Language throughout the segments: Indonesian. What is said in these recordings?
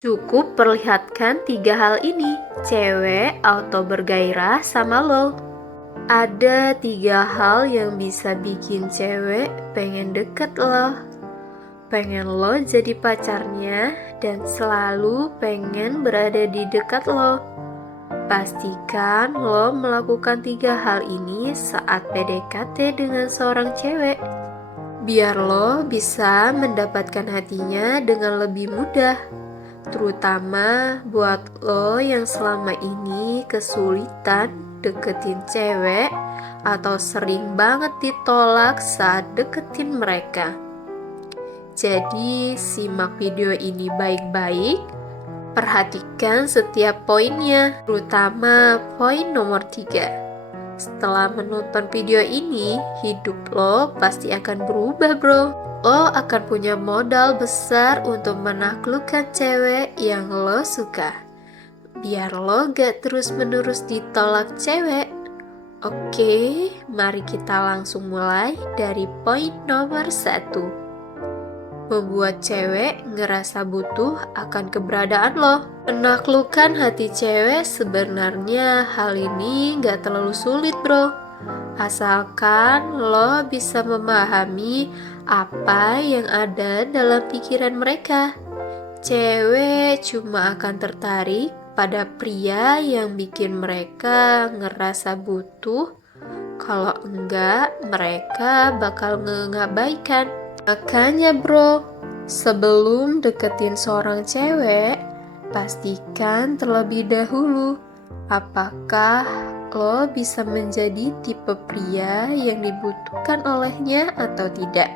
Cukup perlihatkan 3 hal ini, cewek auto bergairah sama lo. Ada 3 hal yang bisa bikin cewek pengen deket lo. Pengen lo jadi pacarnya dan selalu pengen berada di dekat lo. Pastikan lo melakukan 3 hal ini saat PDKT dengan seorang cewek. Biar lo bisa mendapatkan hatinya dengan lebih mudah. Terutama buat lo yang selama ini kesulitan deketin cewek atau sering banget ditolak saat deketin mereka. Jadi simak video ini baik-baik, perhatikan setiap poinnya, terutama poin nomor 3. Setelah menonton video ini, hidup lo pasti akan berubah, bro. Lo akan punya modal besar untuk menaklukkan cewek yang lo suka. Biar lo gak terus-menerus ditolak cewek. Oke, mari kita langsung mulai dari poin nomor 1. Membuat cewek ngerasa butuh akan keberadaan lo. Menaklukkan hati cewek sebenarnya hal ini gak terlalu sulit, bro. Asalkan lo bisa memahami apa yang ada dalam pikiran mereka. Cewek cuma akan tertarik pada pria yang bikin mereka ngerasa butuh. Kalau enggak, mereka bakal ngabaikan. Makanya bro, sebelum deketin seorang cewek, pastikan terlebih dahulu apakah lo bisa menjadi tipe pria yang dibutuhkan olehnya atau tidak.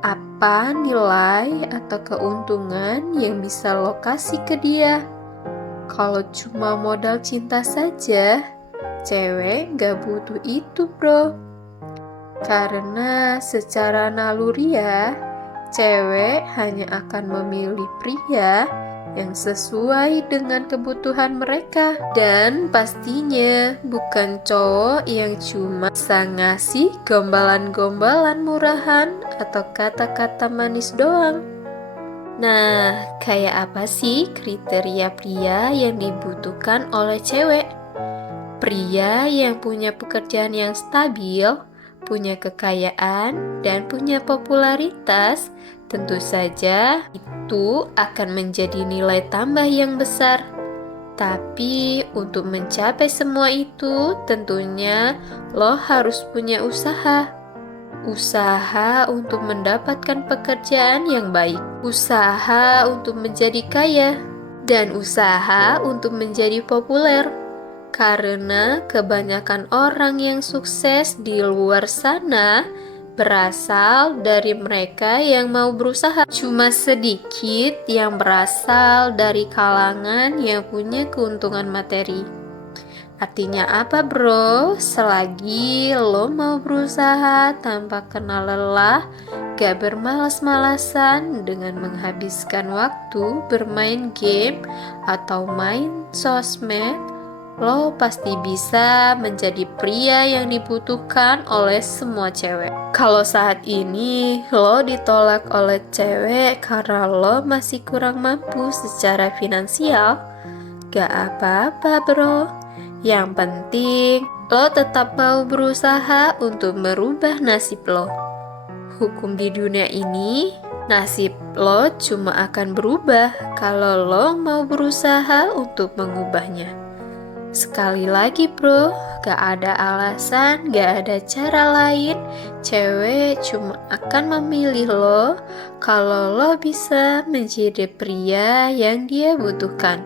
Apa nilai atau keuntungan yang bisa lo kasih ke dia? Kalau cuma modal cinta saja, cewek gak butuh itu bro. Karena secara naluriah, cewek hanya akan memilih pria yang sesuai dengan kebutuhan mereka. Dan pastinya bukan cowok yang cuma bisa ngasih gombalan-gombalan murahan atau kata-kata manis doang. Nah, kayak apa sih kriteria pria yang dibutuhkan oleh cewek? Pria yang punya pekerjaan yang stabil, punya kekayaan, dan punya popularitas, tentu saja itu akan menjadi nilai tambah yang besar. Tapi untuk mencapai semua itu, tentunya lo harus punya usaha. Usaha untuk mendapatkan pekerjaan yang baik, usaha untuk menjadi kaya, dan usaha untuk menjadi populer. Karena kebanyakan orang yang sukses di luar sana berasal dari mereka yang mau berusaha. Cuma sedikit yang berasal dari kalangan yang punya keuntungan materi. Artinya apa bro? Selagi lo mau berusaha tanpa kenal lelah, gak bermalas-malasan dengan menghabiskan waktu bermain game atau main sosmed, lo pasti bisa menjadi pria yang dibutuhkan oleh semua cewek. Kalau saat ini lo ditolak oleh cewek karena lo masih kurang mampu secara finansial, gak apa-apa bro. Yang penting lo tetap mau berusaha untuk merubah nasib lo. Hukum di dunia ini, nasib lo cuma akan berubah kalau lo mau berusaha untuk mengubahnya. Sekali lagi bro, gak ada alasan, gak ada cara lain. Cewek cuma akan memilih lo kalau lo bisa menjadi pria yang dia butuhkan.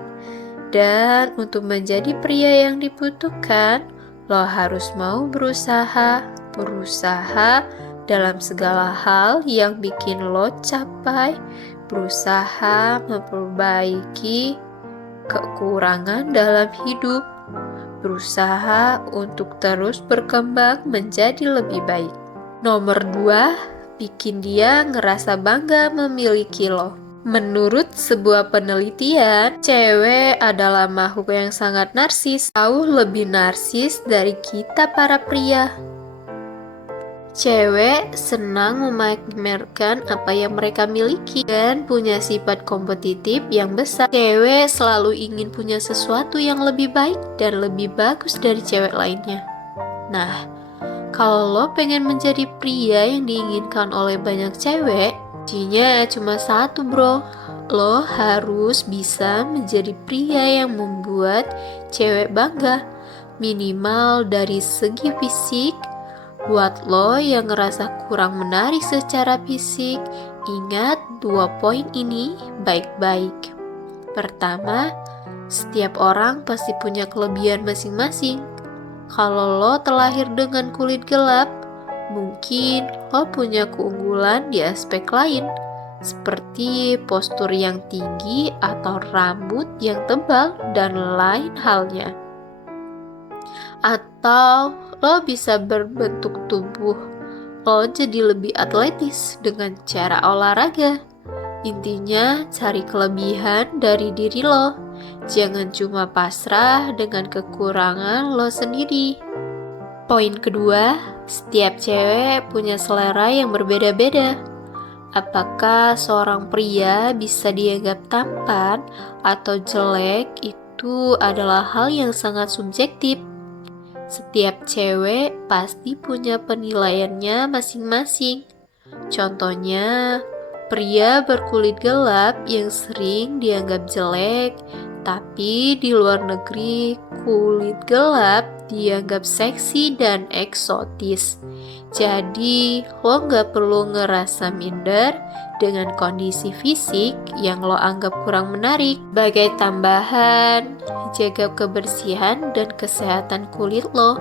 Dan untuk menjadi pria yang dibutuhkan, lo harus mau berusaha dalam segala hal yang bikin lo capai, berusaha memperbaiki kekurangan dalam hidup, berusaha untuk terus berkembang menjadi lebih baik. Nomor 2, bikin dia ngerasa bangga memiliki lo. Menurut sebuah penelitian, cewek adalah makhluk yang sangat narsis, jauh lebih narsis dari kita para pria. Cewek senang memamerkan apa yang mereka miliki dan punya sifat kompetitif yang besar. Cewek selalu ingin punya sesuatu yang lebih baik dan lebih bagus dari cewek lainnya. Nah, kalau lo pengen menjadi pria yang diinginkan oleh banyak cewek, kuncinya cuma satu bro. Lo harus bisa menjadi pria yang membuat cewek bangga. Minimal dari segi fisik. Buat lo yang ngerasa kurang menarik secara fisik, ingat 2 poin ini baik-baik. Pertama, setiap orang pasti punya kelebihan masing-masing. Kalau lo terlahir dengan kulit gelap, mungkin lo punya keunggulan di aspek lain, seperti postur yang tinggi atau rambut yang tebal dan lain halnya. Atau lo bisa berbentuk tubuh lo jadi lebih atletis dengan cara olahraga. Intinya cari kelebihan dari diri lo. Jangan cuma pasrah dengan kekurangan lo sendiri. Poin kedua, setiap cewek punya selera yang berbeda-beda. Apakah seorang pria bisa dianggap tampan atau jelek itu adalah hal yang sangat subjektif. Setiap cewek pasti punya penilaiannya masing-masing. Contohnya, pria berkulit gelap yang sering dianggap jelek, tapi di luar negeri kulit gelap dianggap seksi dan eksotis. Jadi, lo gak perlu ngerasa minder dengan kondisi fisik yang lo anggap kurang menarik. Sebagai tambahan, jaga kebersihan dan kesehatan kulit lo.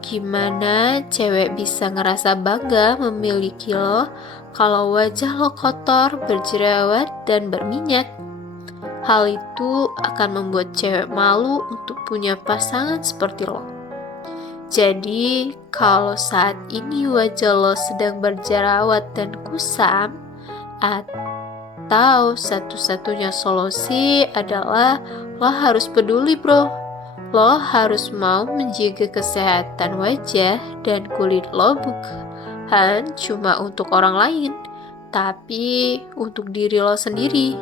Gimana cewek bisa ngerasa bangga memiliki lo kalau wajah lo kotor, berjerawat, dan berminyak? Hal itu akan membuat cewek malu untuk punya pasangan seperti lo. Jadi, kalau saat ini wajah lo sedang berjerawat dan kusam, atau satu-satunya solusi adalah lo harus peduli bro. Lo harus mau menjaga kesehatan wajah dan kulit lo bukan cuma untuk orang lain, tapi untuk diri lo sendiri.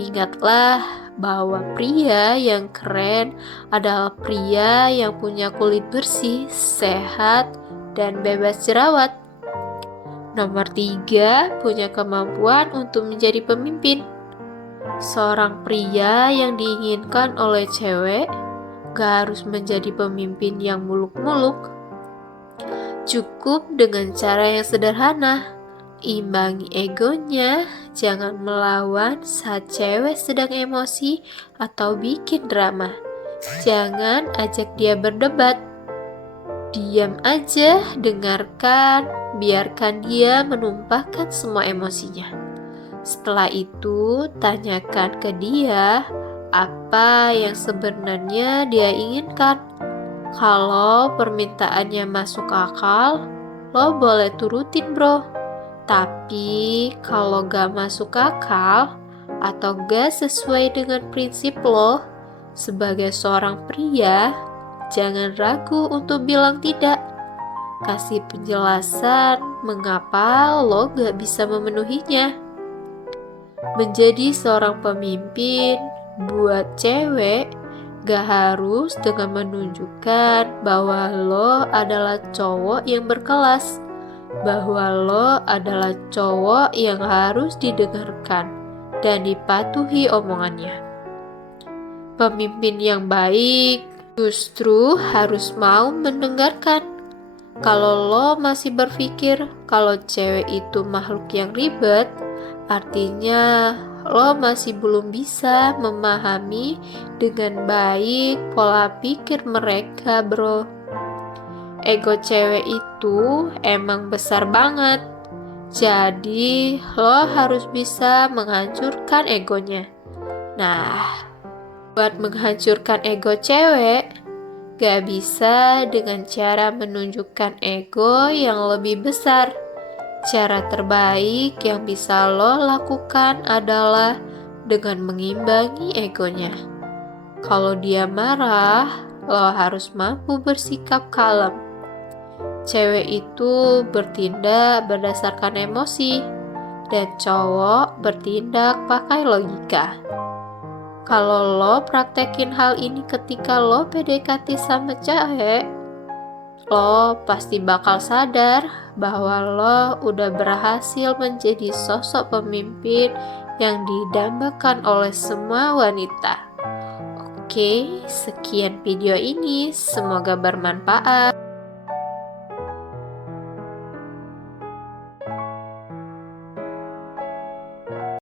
Ingatlah bahwa pria yang keren adalah pria yang punya kulit bersih, sehat, dan bebas jerawat. Nomor 3, punya kemampuan untuk menjadi pemimpin. Seorang pria yang diinginkan oleh cewek gak harus menjadi pemimpin yang muluk-muluk. Cukup dengan cara yang sederhana. Imbangi egonya, jangan melawan saat cewek sedang emosi atau bikin drama. Jangan ajak dia berdebat. Diam aja, dengarkan, biarkan dia menumpahkan semua emosinya. Setelah itu, tanyakan ke dia apa yang sebenarnya dia inginkan. Kalau permintaannya masuk akal, lo boleh turutin bro. Tapi kalau gak masuk akal atau gak sesuai dengan prinsip lo sebagai seorang pria, jangan ragu untuk bilang tidak. Kasih penjelasan mengapa lo gak bisa memenuhinya. Menjadi seorang pemimpin buat cewek gak harus dengan menunjukkan bahwa lo adalah cowok yang berkelas, bahwa lo adalah cowok yang harus didengarkan dan dipatuhi omongannya. Pemimpin yang baik justru harus mau mendengarkan. Kalau lo masih berpikir kalau cewek itu makhluk yang ribet, artinya lo masih belum bisa memahami dengan baik pola pikir mereka bro. Ego cewek itu emang besar banget. Jadi lo harus bisa menghancurkan egonya. Nah, buat menghancurkan ego cewek, gak bisa dengan cara menunjukkan ego yang lebih besar. Cara terbaik yang bisa lo lakukan adalah dengan mengimbangi egonya. Kalau dia marah, lo harus mampu bersikap kalem. Cewek itu bertindak berdasarkan emosi, dan cowok bertindak pakai logika. Kalau lo praktekin hal ini ketika lo PDKT sama cewek, lo pasti bakal sadar bahwa lo udah berhasil menjadi sosok pemimpin yang didambakan oleh semua wanita. Oke, sekian video ini, semoga bermanfaat.